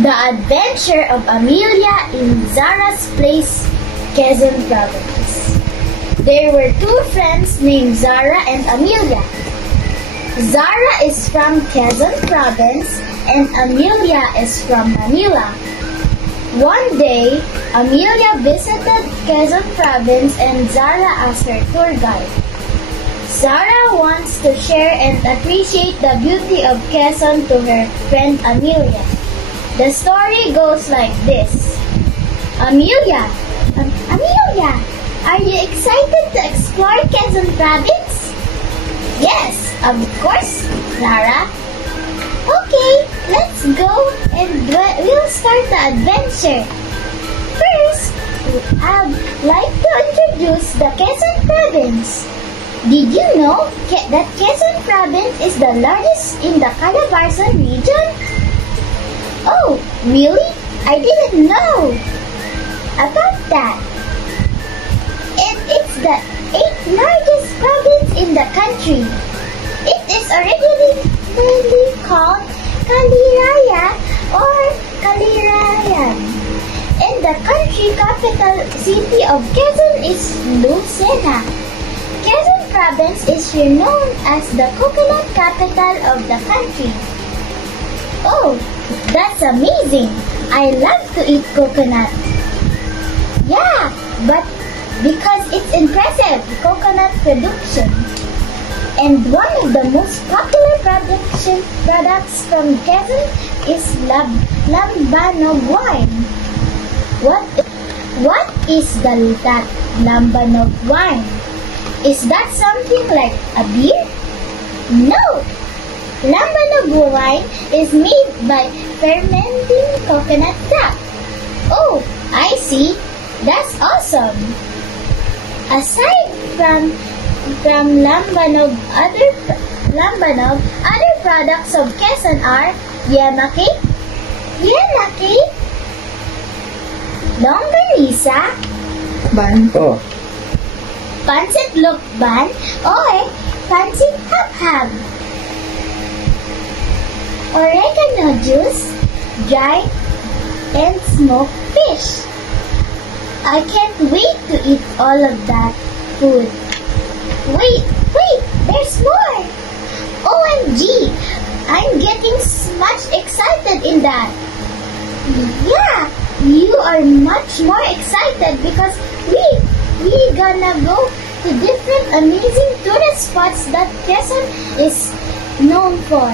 The Adventure of Amelia in Zara's Place, Quezon Province. There were two friends named Zara and Amelia. Zara is from Quezon Province and Amelia is from Manila. One day, Amelia visited Quezon Province and Zara as her tour guide. Zara wants to share and appreciate the beauty of Quezon to her friend Amelia. The story goes like this. Amelia, are you excited to explore Quezon Province? Yes, of course, Zara. Okay, let's go and we'll start the adventure. First, I'd like to introduce the Quezon Province. Did you know that Quezon Province is the largest in the Calabarzon region? Oh, really? I didn't know about that. And it's the 8th largest province in the country. It is originally called Caliraya or Calirayan. And the country capital city of Quezon is Lucena. Quezon Province is renowned as the coconut capital of the country. Oh, that's amazing! I love to eat coconut. Yeah, but because it's impressive coconut production. And one of the most popular products from Quezon is Lambanog wine. What is that Lambanog wine? Is that something like a beer? No! Lambanog wine is made by fermenting coconut sap. Oh, I see. That's awesome. Aside from Lambanog, other products of Quezon are yema cake, longganisa, Ban. Oh. pancit lukban, or pancit hab-hab. Oregano juice, dried and smoked fish. I can't wait to eat all of that food. Wait, there's more! OMG, I'm getting much excited in that. Yeah, you are much more excited because we gonna go to different amazing tourist spots that Quezon is known for.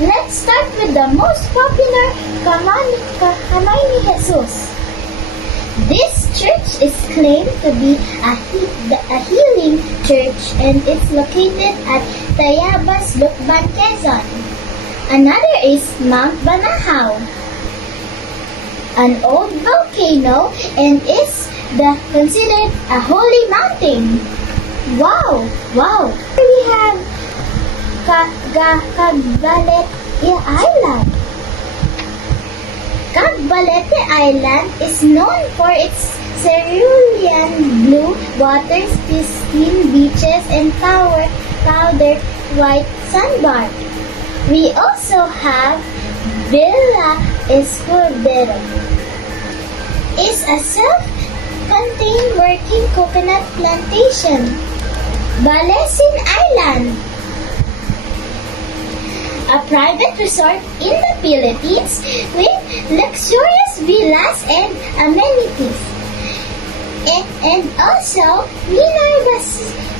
Let's start with the most popular, Kamay ni Jesus. This church is claimed to be a healing church and it's located at Tayabas, Lukban, Quezon. Another is Mount Banahaw, an old volcano and is considered a holy mountain. Wow! We have Cagbalete Island. Cagbalete Island is known for its cerulean blue waters, pristine beaches, and powdered white sandbar. We also have Villa Escudero. It's a self-contained working coconut plantation. Balesin Island, a private resort in the Philippines with luxurious villas and amenities. And also, Minar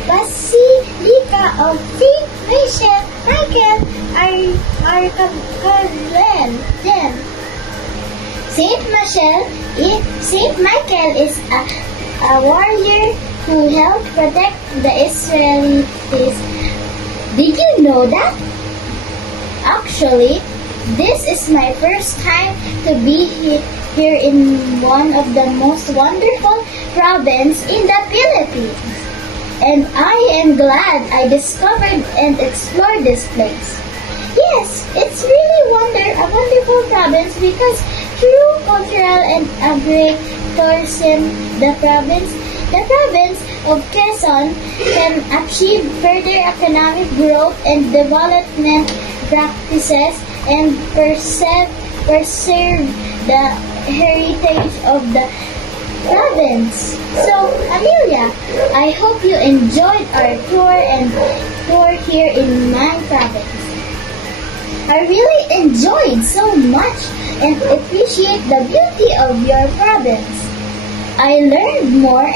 Basilica of St. Michael Arcangel. Saint Michael is a warrior who helped protect the Israelis. Did you know that? Actually, this is my first time to be here in one of the most wonderful provinces in the Philippines. And I am glad I discovered and explored this place. Yes, it's really a wonderful province because through cultural and agri-tourism, the province of Quezon can achieve further economic growth and development practices and preserve the heritage of the province. So, Amelia, I hope you enjoyed our tour here in Mang Province. I really enjoyed so much and appreciate the beauty of your province. I learned more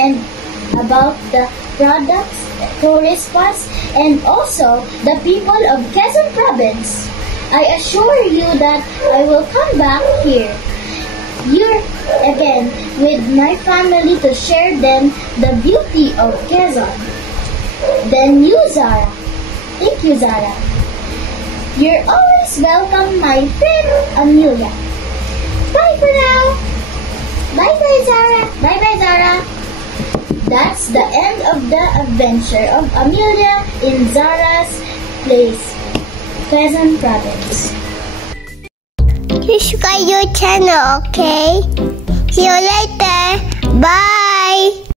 about the products, tourist spots, and also the people of Quezon Province. I assure you that I will come back here again with my family to share them the beauty of Quezon. Then you, Zara. Thank you, Zara. You're always welcome, my friend Amelia. Bye for now. Bye-bye, Zara. Bye-bye, Zara. That's the end of the adventure of Amelia in Zara's place, Quezon Province. Subscribe your channel, okay? See you later. Bye.